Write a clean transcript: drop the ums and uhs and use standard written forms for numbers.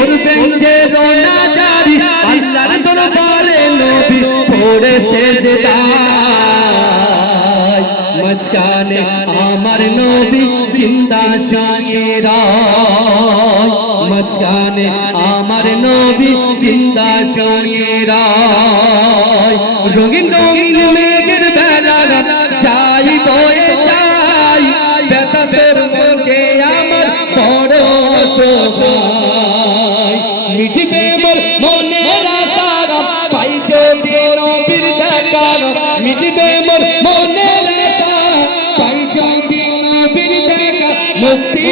করবেন যে রোনা জারি আল্লাহর দরবারে নবী পড়ে সেজদায় মাঝখানে আমার নবী জিন্দা শায়েরায় মাঝখানে আমার নবী জিন্দা শায়েরায় রঙিন রঙিন মেঘের বেলা চাই বয়ে চাই ব্যথা তোর মধ্যে আমার বড় অসহায় মিটিবে মোর মনের আশা পাই যদি নবীর দেখা মিটিবে মোর মনের আশা পাই যদি নবীর দেখা মুক্তি